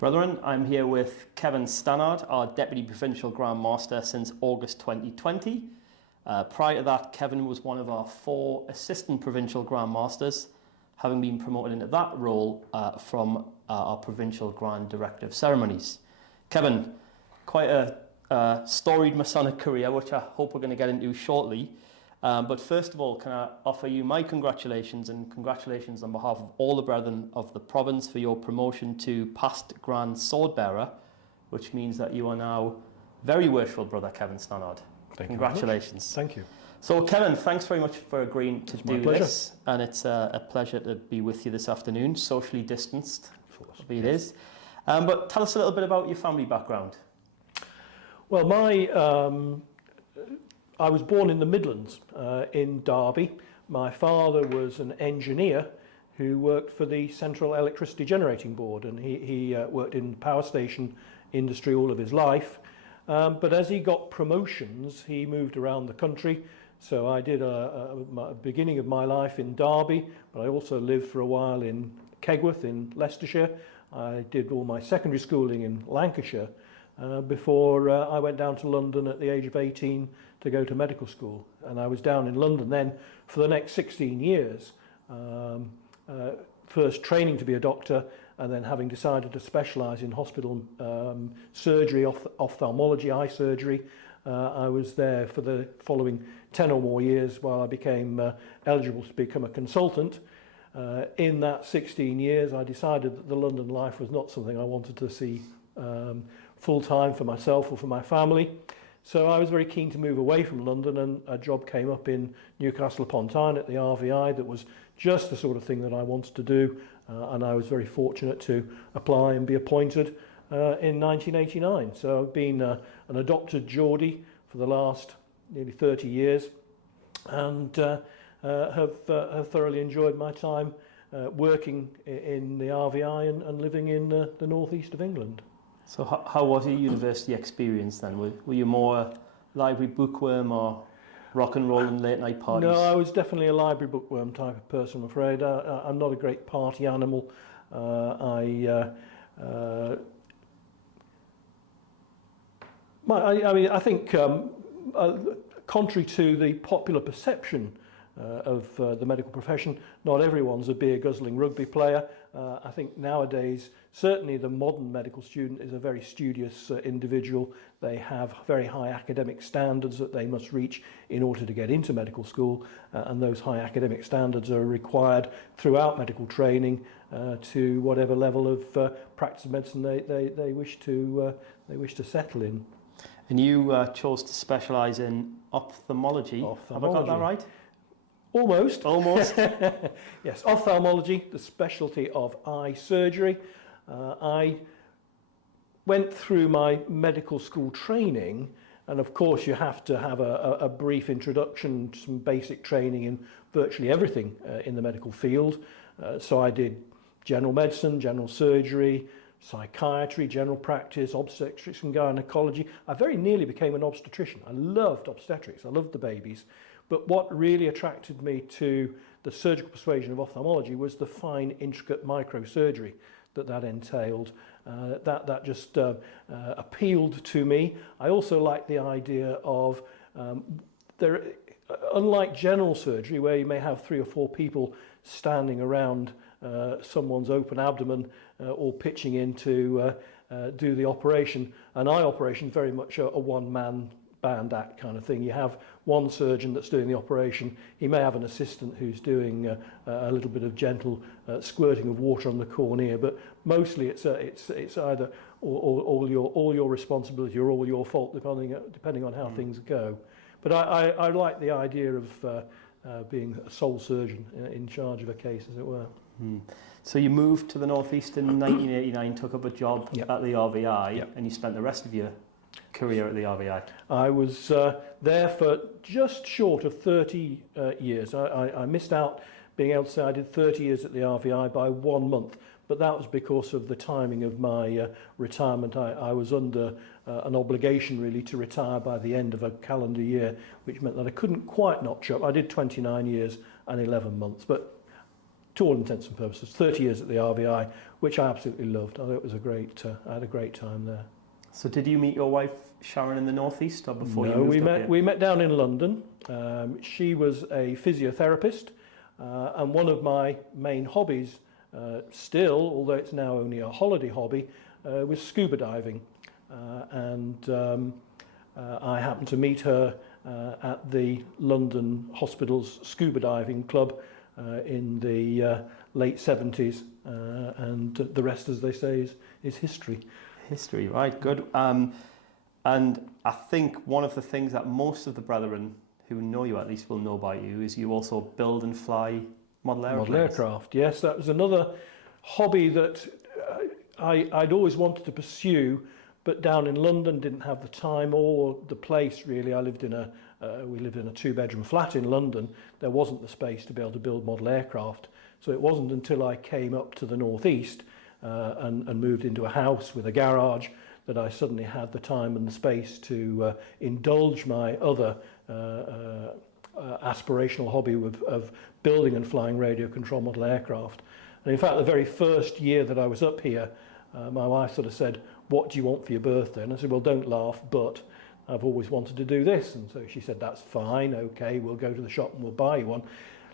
Brethren, I'm here with Kevin Stannard, our Deputy Provincial Grand Master since August 2020. Prior to that, Kevin was one of our 4 Assistant Provincial Grand Masters, having been promoted into that role from our Provincial Grand Director of Ceremonies. Kevin, quite a storied Masonic career, which I hope we're going to get into shortly. But first of all, can I offer you my congratulations and congratulations on behalf of all the brethren of the province for your promotion to past Grand Sword Bearer, which means that you are now very worshipful Brother Kevin Stannard. Congratulations. Thank you. So Kevin, thanks very much for agreeing to do this, and it's a pleasure to be with you this afternoon, socially distanced, it is. But tell us a little bit about your family background. Well, I was born in the Midlands, in Derby. My father was an engineer who worked for the Central Electricity Generating Board, and he worked in power station industry all of his life. But as he got promotions, he moved around the country. So I did a beginning of my life in Derby, but I also lived for a while in Kegworth in Leicestershire. I did all my secondary schooling in Lancashire before I went down to London at the age of 18 to go to medical school. And I was down in London then for the next 16 years, first training to be a doctor, and then having decided to specialise in hospital surgery, ophthalmology, eye surgery. I was there for the following 10 or more years while I became eligible to become a consultant. In that 16 years, I decided that the London life was not something I wanted to see full-time for myself or for my family. So I was very keen to move away from London, and a job came up in Newcastle upon Tyne at the RVI that was just the sort of thing that I wanted to do, and I was very fortunate to apply and be appointed in 1989. So I've been an adopted Geordie for the last nearly 30 years, and have thoroughly enjoyed my time working in the RVI and living in the northeast of England. So how was your university experience then? Were you more library bookworm or rock and roll and late night parties? No, I was definitely a library bookworm type of person, I'm afraid. I'm not a great party animal. I think contrary to the popular perception of the medical profession, not everyone's a beer guzzling rugby player. I think nowadays, certainly the modern medical student is a very studious individual. They have very high academic standards that they must reach in order to get into medical school, and those high academic standards are required throughout medical training to whatever level of practice of medicine they wish to settle in. And you chose to specialise in ophthalmology. Have I got that right? Almost. Almost. Yes, ophthalmology, the specialty of eye surgery. I went through my medical school training, and of course you have to have a brief introduction, some basic training in virtually everything in the medical field. So I did general medicine, general surgery, psychiatry, general practice, obstetrics and gynecology. I very nearly became an obstetrician. I loved obstetrics, I loved the babies. But what really attracted me to the surgical persuasion of ophthalmology was the fine, intricate microsurgery that entailed. That just appealed to me. I also liked the idea of, unlike general surgery, where you may have 3 or 4 people standing around someone's open abdomen or pitching in to do the operation, an eye operation is very much a one-man band act kind of thing. You have one surgeon that's doing the operation. He may have an assistant who's doing a little bit of gentle squirting of water on the cornea, but mostly it's either all your responsibility or all your fault, depending on how things go. But I like the idea of being a sole surgeon in charge of a case, as it were. So you moved to the northeast in 1989, took up a job at the RVI, and you spent the rest of your career at the RVI? I was there for just short of 30 years. I missed out being able to say I did 30 years at the RVI by 1 month, but that was because of the timing of my retirement. I was under an obligation really to retire by the end of a calendar year, which meant that I couldn't quite notch up. I did 29 years and 11 months, but to all intents and purposes, 30 years at the RVI which I absolutely loved. I thought it was a great, I had a great time there. So did you meet your wife, Sharon, in the Northeast, or before you No, moved up here? we met down in London. She was a physiotherapist, and one of my main hobbies still, although it's now only a holiday hobby, was scuba diving. I happened to meet her at the London Hospital's scuba diving club in the late 70s, and the rest, as they say, is history. History, right, good. And I think one of the things that most of the brethren who know you at least will know about you is you also build and fly model airplanes. Model aircraft, yes. That was another hobby that I'd always wanted to pursue, but down in London didn't have the time or the place really. We lived in a 2-bedroom flat in London. There wasn't the space to be able to build model aircraft. So it wasn't until I came up to the northeast and moved into a house with a garage that I suddenly had the time and the space to indulge my other aspirational hobby of building and flying radio control model aircraft. And in fact, the very first year that I was up here, my wife sort of said, "What do you want for your birthday?" And I said, "Well, don't laugh, but I've always wanted to do this." And so she said, "That's fine, okay, we'll go to the shop and we'll buy you one."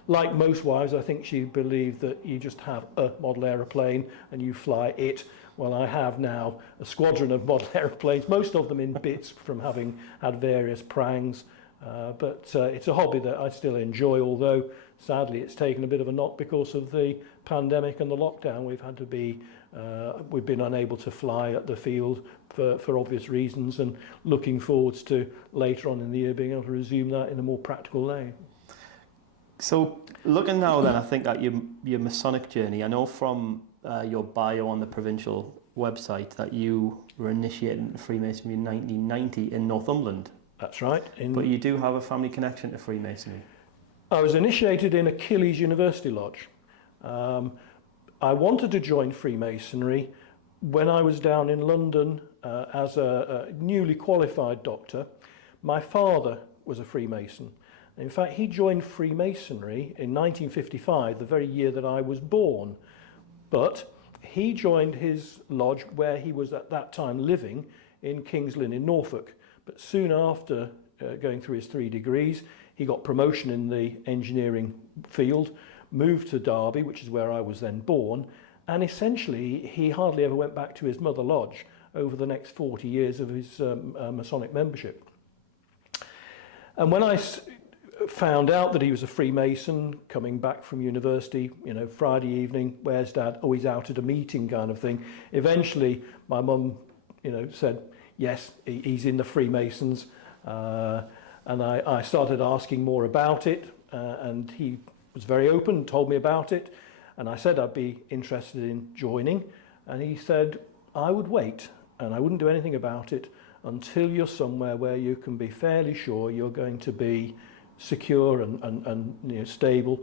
Like most wives, I think she believed that you just have a model aeroplane and you fly it. Well, I have now a squadron of model aeroplanes, most of them in bits from having had various prangs. But it's a hobby that I still enjoy, although sadly it's taken a bit of a knock because of the pandemic and the lockdown. We've been unable to fly at the field for obvious reasons, and looking forwards to later on in the year being able to resume that in a more practical way. So looking now then, I think at your Masonic journey, I know from your bio on the Provincial website that you were initiated into Freemasonry in 1990 in Northumberland. That's right. But you do have a family connection to Freemasonry. I was initiated in Achilles University Lodge. I wanted to join Freemasonry when I was down in London as a newly qualified doctor. My father was a Freemason. In fact, he joined Freemasonry in 1955, the very year that I was born. But he joined his lodge where he was at that time living in King's Lynn in Norfolk. But soon after going through his 3 degrees, he got promotion in the engineering field, moved to Derby, which is where I was then born, and essentially he hardly ever went back to his mother lodge over the next 40 years of his Masonic membership. And when I found out that he was a Freemason, coming back from university, Friday evening, where's Dad? Oh, he's out at a meeting kind of thing. Eventually, my mum, said, yes, he's in the Freemasons. And I started asking more about it, and he was very open, told me about it. And I said I'd be interested in joining. And he said, I would wait, and I wouldn't do anything about it until you're somewhere where you can be fairly sure you're going to be secure and stable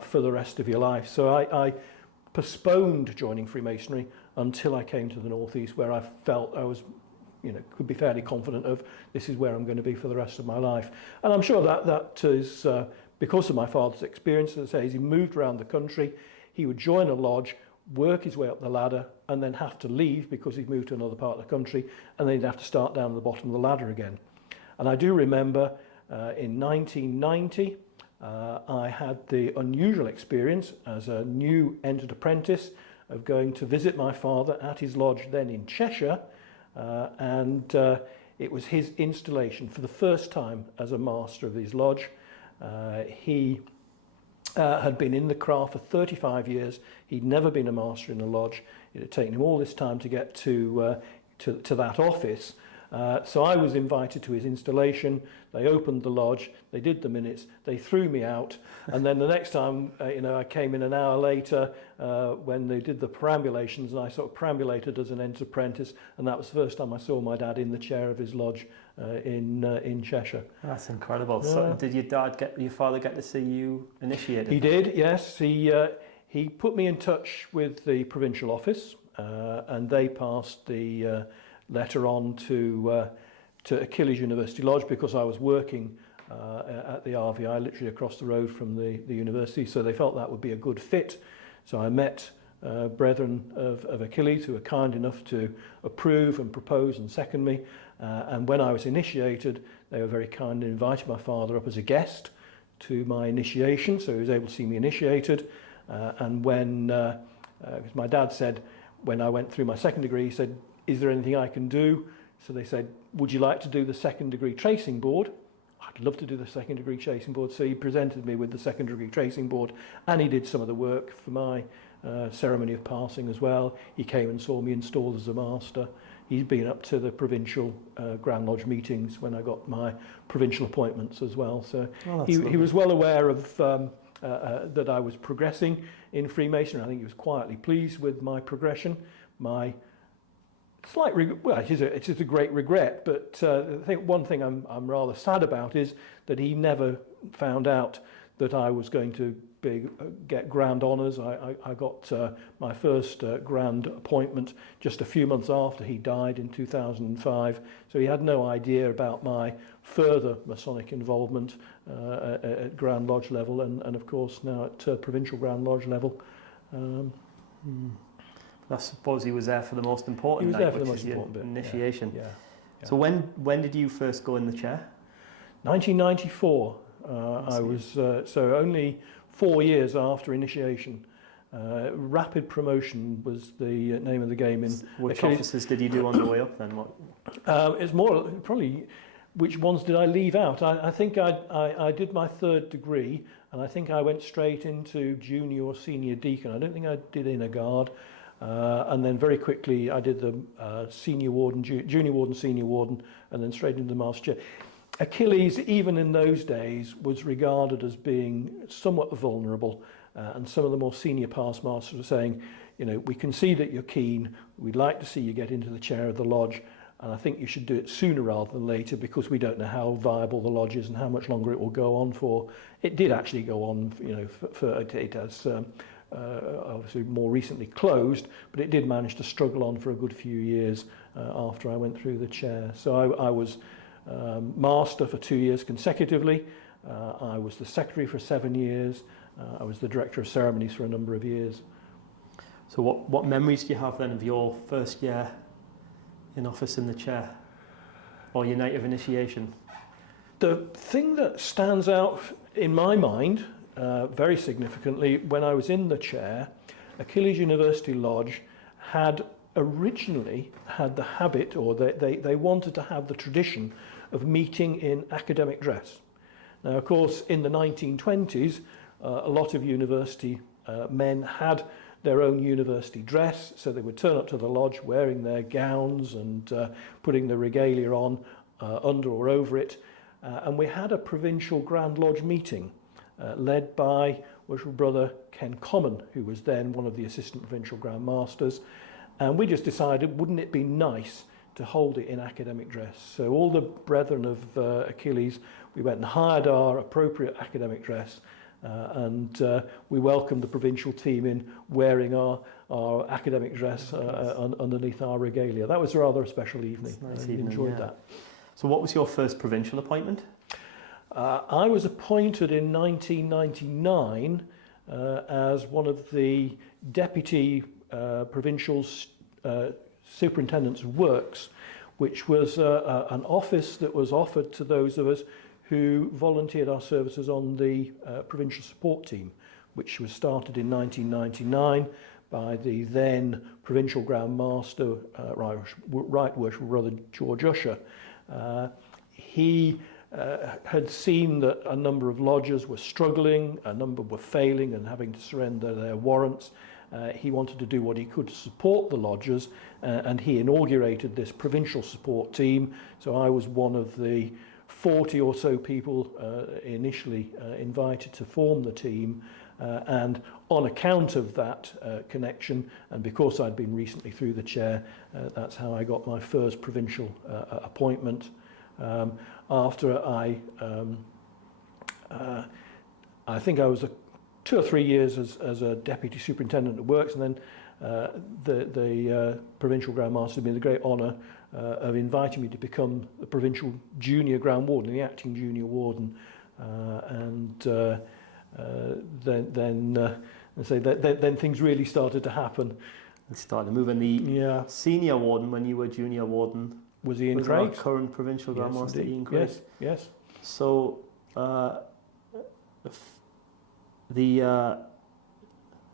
for the rest of your life. So I postponed joining Freemasonry until I came to the Northeast, where I felt I was, could be fairly confident of this is where I'm going to be for the rest of my life. And I'm sure that is because of my father's experience. As I say, as he moved around the country, he would join a lodge, work his way up the ladder, and then have to leave because he'd moved to another part of the country, and then he'd have to start down at the bottom of the ladder again. And I do remember in 1990, I had the unusual experience as a new entered apprentice of going to visit my father at his lodge then in Cheshire, and it was his installation for the first time as a master of his lodge. He had been in the craft for 35 years. He'd never been a master in a lodge. It had taken him all this time to get to that office. So I was invited to his installation. They opened the lodge, they did the minutes, they threw me out, and then the next time, I came in an hour later when they did the perambulations, and I sort of perambulated as an entered apprentice, and that was the first time I saw my dad in the chair of his lodge in Cheshire. That's incredible. So did your father get to see you initiated? He did, yes. He put me in touch with the Provincial office, and they passed the letter on to Achilles University Lodge, because I was working at the RVI, literally across the road from the university, so they felt that would be a good fit. So I met brethren of Achilles who were kind enough to approve and propose and second me. And when I was initiated, they were very kind and invited my father up as a guest to my initiation, so he was able to see me initiated. And when my dad said, when I went through my second degree, he said, "Is there anything I can do?" So they said, "Would you like to do the second degree tracing board?" I'd love to do the second degree tracing board. So he presented me with the second degree tracing board, and he did some of the work for my ceremony of passing as well. He came and saw me installed as a master. He's been up to the provincial Grand Lodge meetings when I got my provincial appointments as well. So he was well aware of that I was progressing in Freemasonry. I think he was quietly pleased with my progression. My slight well, it is a great regret, but I think one thing I'm rather sad about is that he never found out that I was going to get grand honours. I got my first grand appointment just a few months after he died in 2005, so he had no idea about my further Masonic involvement at Grand Lodge level and of course now at Provincial Grand Lodge level. I suppose he was there for the most important night, which is your initiation. Yeah. So when did you first go in the chair? 1994. I was so only 4 years after initiation. Rapid promotion was the name of the game. In which offices did you do on the way up then? It's more probably which ones did I leave out. I think I did my third degree, and I think I went straight into junior or senior deacon. I don't think I did inner guard. And then very quickly I did the senior warden, junior warden, senior warden, and then straight into the master chair. Achilles, even in those days, was regarded as being somewhat vulnerable, and some of the more senior past masters were saying, you know, we can see that you're keen, we'd like to see you get into the chair of the lodge, and I think you should do it sooner rather than later because we don't know how viable the lodge is and how much longer it will go on for. It did actually go on, you know, it has obviously more recently closed, but it did manage to struggle on for a good few years after I went through the chair. So I was master for 2 years consecutively. I was the secretary for 7 years. I was the director of ceremonies for a number of years. So what memories do you have then of your first year in office in the chair, or your night of initiation? The thing that stands out in my mind very significantly, when I was in the chair, Achilles University Lodge had originally had the habit, or they wanted to have the tradition of meeting in academic dress. Now, of course, in the 1920s, a lot of university men had their own university dress, so they would turn up to the lodge wearing their gowns and putting the regalia on under or over it. And we had a provincial Grand Lodge meeting led by brother Ken Common, who was then one of the assistant provincial Grand Masters. And we just decided, wouldn't it be nice to hold it in academic dress? So all the brethren of Achilles, we went and hired our appropriate academic dress, and we welcomed the provincial team in wearing our academic dress underneath our regalia. That was a rather special evening. Nice I enjoyed that. So what was your first provincial appointment? I was appointed in 1999 as one of the deputy provincial superintendents of works, which was an office that was offered to those of us who volunteered our services on the provincial support team, which was started in 1999 by the then provincial Grand Master, Right Worshipful Brother George Usher. He had seen that a number of lodges were struggling, a number were failing and having to surrender their warrants. He wanted to do what he could to support the lodges, and he inaugurated this provincial support team. So I was one of the 40 or so people initially invited to form the team, and on account of that connection, and because I'd been recently through the chair, that's how I got my first provincial appointment. After I think I was 2 or 3 years as a deputy superintendent of works, and then the provincial Grand Master did me the great honour of inviting me to become the provincial junior Grand Warden, the acting junior warden, and then And so then things really started to happen. You started moving. The senior warden when you were junior warden was Ian was Craig, our current provincial Grand Master, Ian Craig. Yes. So the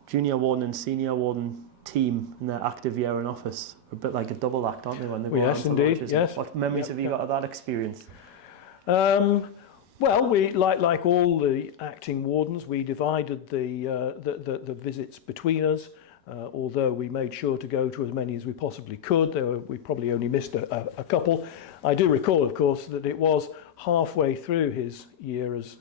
junior warden and senior warden team in their active year in office are a bit like a double act, aren't they? When they go Yes, indeed. lodges? Yes. What memories have you got of that experience? Well, we like all the acting wardens, we divided the visits between us. Although we made sure to go to as many as we possibly could, we probably only missed a couple. I do recall, of course, that it was halfway through his year as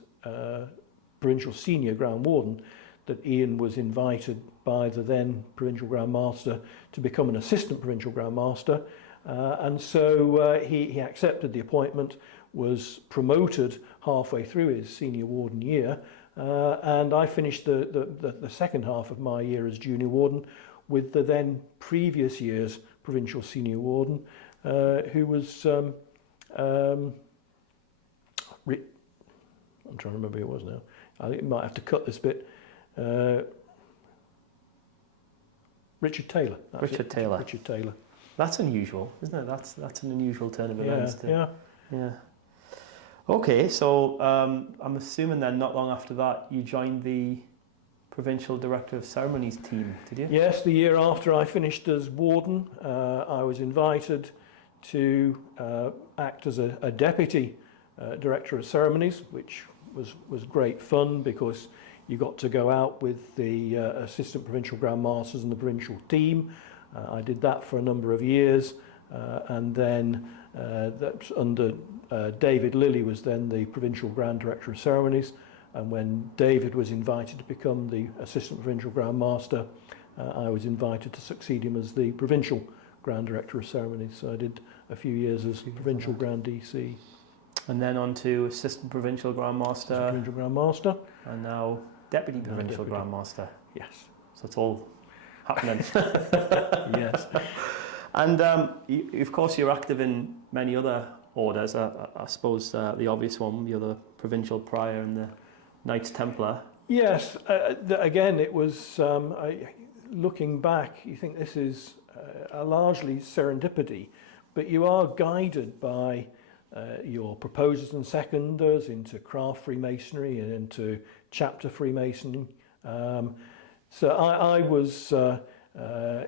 Provincial Senior Grand Warden that Ian was invited by the then Provincial Grand Master to become an Assistant Provincial Grand Master. And so he accepted the appointment, was promoted halfway through his Senior Warden year, and I finished the second half of my year as Junior Warden with the then previous year's Provincial Senior Warden, who was, I'm trying to remember who it was now. I think I might have to cut this bit. Richard Taylor. Richard Taylor. Richard Taylor. That's unusual, isn't it? That's an unusual turn of events. Yeah. Okay, so I'm assuming then not long after that you joined the Provincial Director of Ceremonies team, did you? Yes, the year after I finished as Warden, I was invited to act as a Deputy Director of Ceremonies, which was great fun because you got to go out with the Assistant Provincial Grand Masters and the Provincial team. I did that for a number of years, and then under David Lilly was then the Provincial Grand Director of Ceremonies, and when David was invited to become the Assistant Provincial Grand Master, I was invited to succeed him as the Provincial Grand Director of Ceremonies. So I did a few years as Provincial Grand DC. And then on to Assistant Provincial Grand Master. Provincial Grand Master. And now Deputy Provincial Grand Master. Yes. So it's all happening. Yes. And of course you're active in many other orders. I suppose the obvious one, the other Provincial Prior and the Knights Templar. Yes. Again, it was, looking back, you think this is a largely serendipity, but you are guided by your proposers and seconders into craft Freemasonry and into chapter Freemasonry. So I was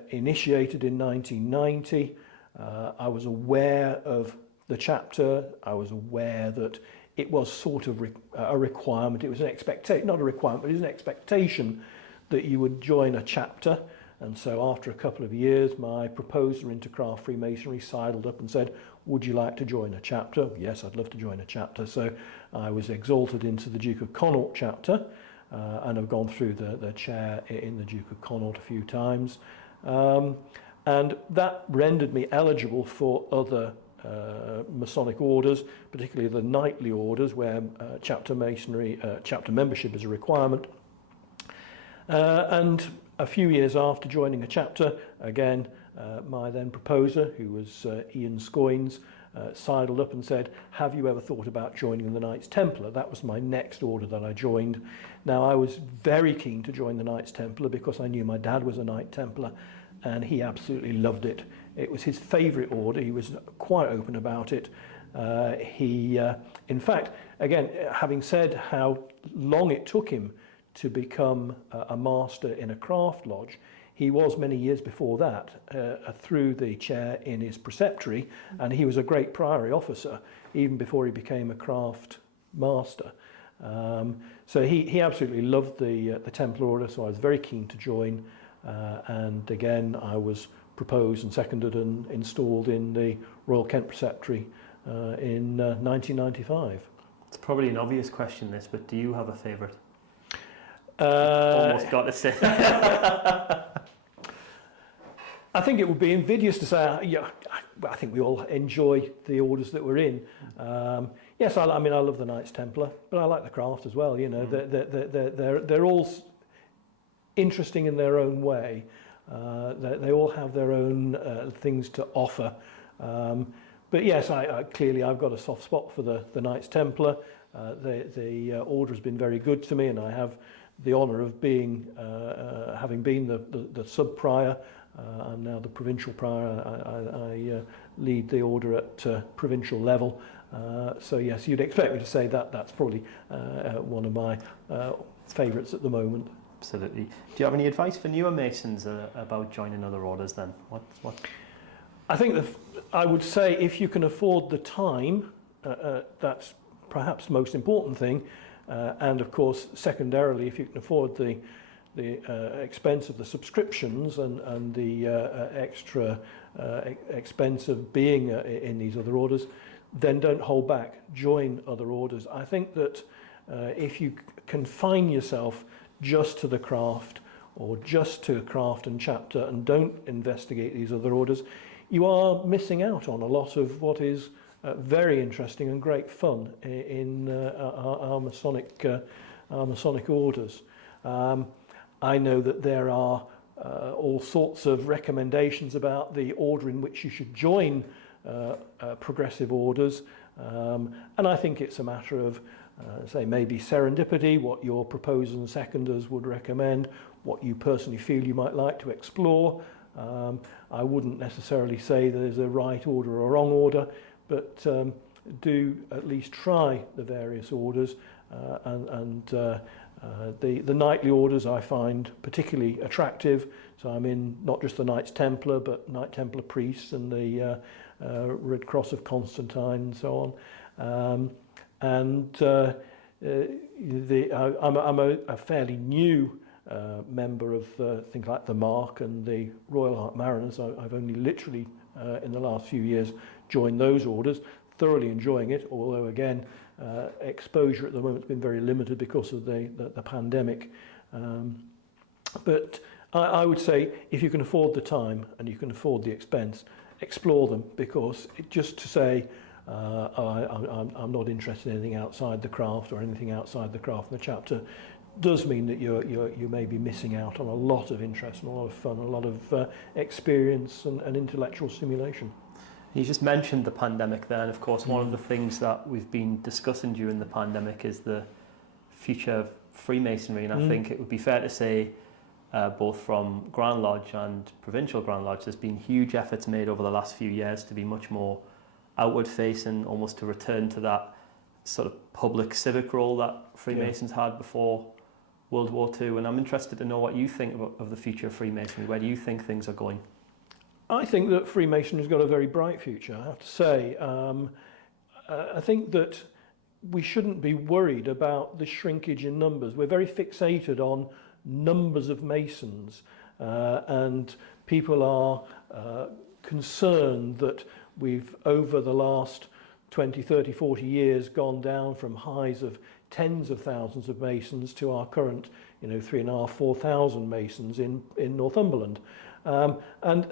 initiated in 1990. I was aware of the chapter. I was aware that it was sort of a requirement. It was an expectation, not a requirement, but it was an expectation that you would join a chapter. And so after a couple of years, my proposer into craft Freemasonry sidled up and said, would you like to join a chapter? Yes, I'd love to join a chapter. So I was exalted into the Duke of Connaught chapter, and I've gone through the chair in the Duke of Connaught a few times. And that rendered me eligible for other Masonic orders, particularly the knightly orders where chapter Masonry, chapter membership is a requirement. And a few years after joining a chapter, again, my then proposer, who was Ian Scoynes, sidled up and said, have you ever thought about joining the Knights Templar? That was my next order that I joined. Now, I was very keen to join the Knights Templar because I knew my dad was a Knight Templar, and he absolutely loved it. It was his favourite order. He was quite open about it. In fact, again, having said how long it took him to become a master in a craft lodge, he was many years before that through the chair in his preceptory, and he was a great priory officer even before he became a craft master. So he absolutely loved the Templar Order, so I was very keen to join. And again, I was proposed and seconded and installed in the Royal Kent Preceptory in 1995. It's probably an obvious question, this, but do you have a favourite? Almost got to say. I think it would be invidious to say, yeah, I think we all enjoy the orders that we're in. Yes, I mean, I love the Knights Templar, but I like the craft as well. You know, they're all interesting in their own way. They all have their own things to offer. But yes, clearly I've got a soft spot for the Knights Templar. The order has been very good to me, and I have the honour of being, having been the sub-prior, I'm now the provincial prior. I lead the order at provincial level. So yes, you'd expect me to say that that's probably one of my favourites at the moment. Absolutely. Do you have any advice for newer Masons about joining other orders then? What? I think I would say if you can afford the time, that's perhaps the most important thing. And of course, secondarily, if you can afford the expense of the subscriptions and the extra expense of being in these other orders, then don't hold back. Join other orders. I think that if you confine yourself just to the craft or just to craft and chapter and don't investigate these other orders, you are missing out on a lot of what is very interesting and great fun in our Masonic orders. I know that there are all sorts of recommendations about the order in which you should join progressive orders, and I think it's a matter of say maybe serendipity, what your proposers and seconders would recommend, what you personally feel you might like to explore. I wouldn't necessarily say there's a right order or wrong order, but do at least try the various orders, and the knightly orders I find particularly attractive. So I'm in not just the Knights Templar, but Knight Templar priests and the Red Cross of Constantine and so on. I'm a fairly new member of things like the Mark and the Royal Heart Mariners. I've only literally in the last few years joined those orders, thoroughly enjoying it, although again exposure at the moment has been very limited because of the pandemic. But I would say if you can afford the time and you can afford the expense, explore them, because just to say I'm not interested in anything outside the craft or anything outside the craft and the chapter does mean that you may be missing out on a lot of interest and a lot of fun, a lot of experience and intellectual stimulation. You just mentioned the pandemic there, and of course one of the things that we've been discussing during the pandemic is the future of Freemasonry, and I think it would be fair to say both from Grand Lodge and Provincial Grand Lodge there's been huge efforts made over the last few years to be much more outward facing, almost to return to that sort of public civic role that Freemasons had before World War II, and I'm interested to know what you think of the future of Freemasonry. Where do you think things are going? I think that Freemasonry's got a very bright future, I have to say. I think that we shouldn't be worried about the shrinkage in numbers. We're very fixated on numbers of Masons, and people are concerned that we've, over the last 20, 30, 40 years, gone down from highs of tens of thousands of Masons to our current, 3,500, 4,000 Masons in Northumberland. And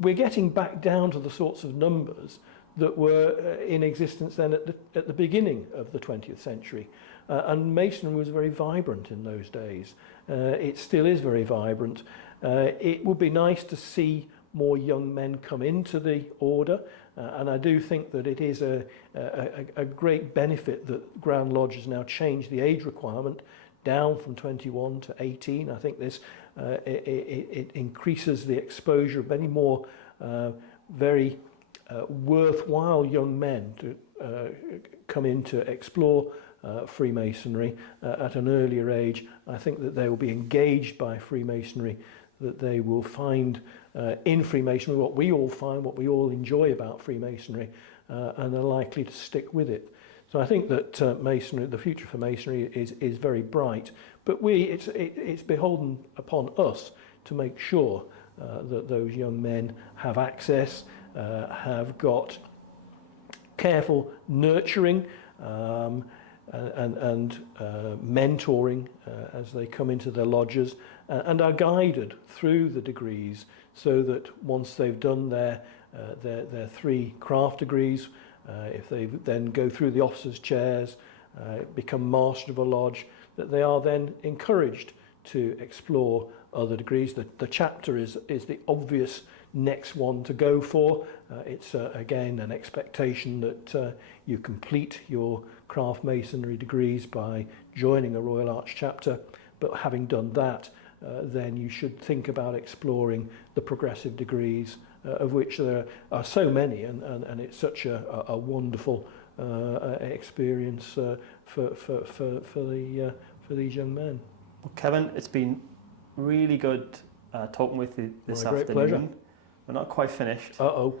we're getting back down to the sorts of numbers that were in existence then at the beginning of the 20th century. And Masonry was very vibrant in those days. It still is very vibrant. It would be nice to see more young men come into the order, and I do think that it is a great benefit that Grand Lodge has now changed the age requirement down from 21 to 18. I think this it increases the exposure of many more very worthwhile young men to come in to explore Freemasonry at an earlier age. I think that they will be engaged by Freemasonry, that they will find in Freemasonry what we all find, what we all enjoy about Freemasonry, and are likely to stick with it. So I think that Masonry, the future for Masonry is very bright, but it's beholden upon us to make sure that those young men have access, have got careful nurturing and mentoring as they come into their lodges, and are guided through the degrees, so that once they've done their 3 craft degrees, if they then go through the officers' chairs, become master of a lodge, that they are then encouraged to explore other degrees. The chapter is the obvious next one to go for. It's again an expectation that you complete your craft masonry degrees by joining a Royal Arch chapter, but having done that, then you should think about exploring the progressive degrees, of which there are so many, and it's such a wonderful experience for these young men. Well, Kevin, it's been really good talking with you this Great afternoon. pleasure. We're not quite finished. Uh-oh.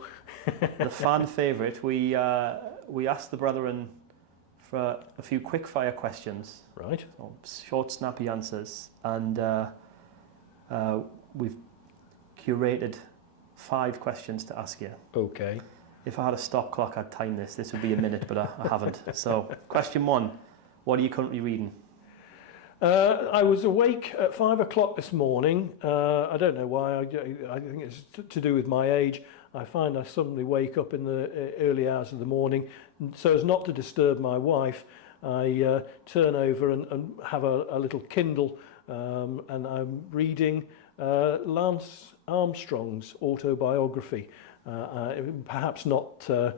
The fan favourite, we asked the brethren for a few quick fire questions. Right. So short, snappy answers. And we've curated 5 questions to ask you. Okay. If I had a stop clock, I'd time this. This would be a minute, but I haven't. So, question 1, what are you currently reading? I was awake at 5 o'clock this morning. I don't know why. I think it's to do with my age. I find I suddenly wake up in the early hours of the morning. So as not to disturb my wife, I turn over and have a little Kindle, and I'm reading Lance Armstrong's autobiography. Perhaps not the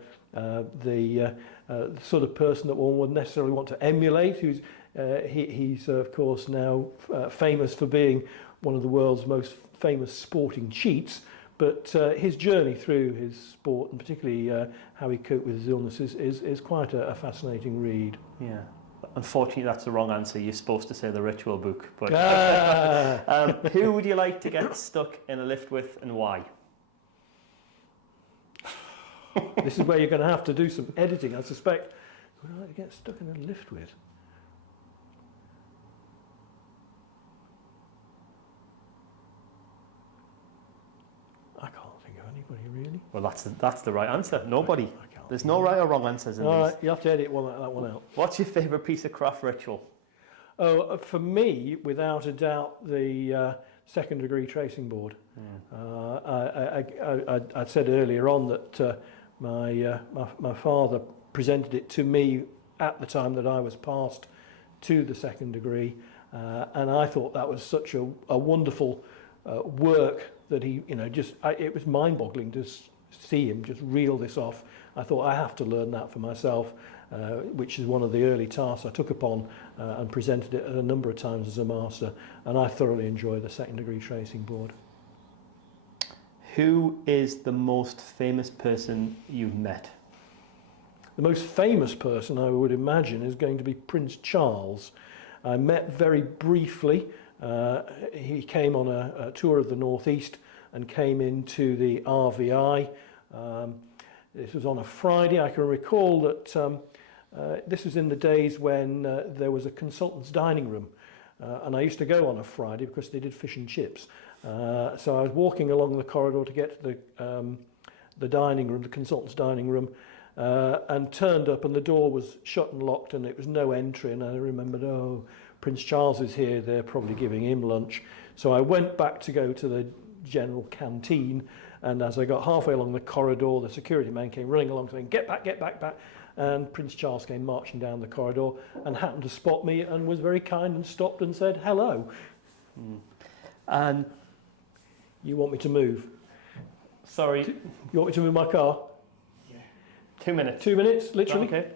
sort of person that one would necessarily want to emulate. He's of course now famous for being one of the world's most famous sporting cheats, but his journey through his sport, and particularly how he coped with his illnesses, is quite a fascinating read. Yeah. Unfortunately, that's the wrong answer. You're supposed to say the ritual book. But who would you like to get stuck in a lift with, and why? This is where you're going to have to do some editing, I suspect. Who would I like to get stuck in a lift with? I can't think of anybody, really. Well, that's the right answer. Nobody. There's no right or wrong answers in these. All right, you have to edit that one out. What's your favourite piece of craft ritual? Oh, for me, without a doubt, the second degree tracing board. I said earlier on that my father presented it to me at the time that I was passed to the second degree, and I thought that was such a wonderful work that he, it was mind-boggling to see him just reel this off. I thought I have to learn that for myself, which is one of the early tasks I took upon and presented it a number of times as a master, and I thoroughly enjoy the second degree tracing board. Who is the most famous person you've met? The most famous person, I would imagine, is going to be Prince Charles. I met very briefly. He came on a tour of the Northeast and came into the RVI. This was on a Friday. I can recall that this was in the days when there was a consultant's dining room. And I used to go on a Friday because they did fish and chips. So I was walking along the corridor to get to the dining room, the consultant's dining room, and turned up, and the door was shut and locked, and it was no entry. And I remembered, oh, Prince Charles is here, they're probably giving him lunch. So I went back to go to the general canteen, and as I got halfway along the corridor, the security man came running along saying, get back, back. And Prince Charles came marching down the corridor and happened to spot me and was very kind and stopped and said, hello. And you want me to move? Sorry. You want me to move my car? Yeah. 2 minutes. 2 minutes, literally. Okay.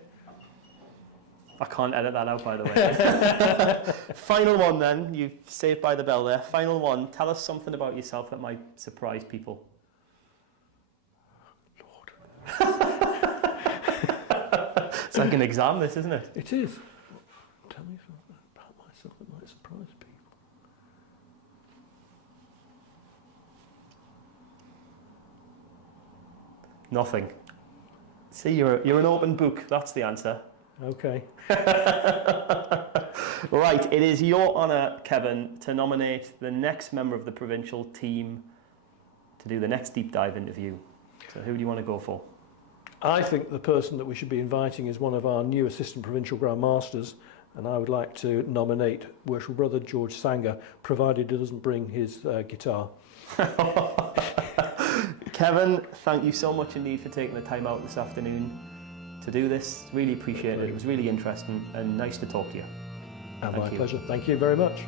I can't edit that out, by the way. Final one then. You've saved by the bell there. Final one. Tell us something about yourself that might surprise people. Lord. It's like an exam, this, isn't it? It is. Tell me something about myself that might surprise people. Nothing. See, you're an open book. That's the answer. Okay. Right, it is your honour, Kevin, to nominate the next member of the Provincial team to do the next deep dive interview. So who do you want to go for? I think the person that we should be inviting is one of our new assistant provincial Grand Masters, and I would like to nominate worshipful brother George Sanger, provided he doesn't bring his guitar. Kevin, thank you so much indeed for taking the time out this afternoon to do this. Really appreciate it. It was really interesting and nice to talk to you. My pleasure. Thank you very much.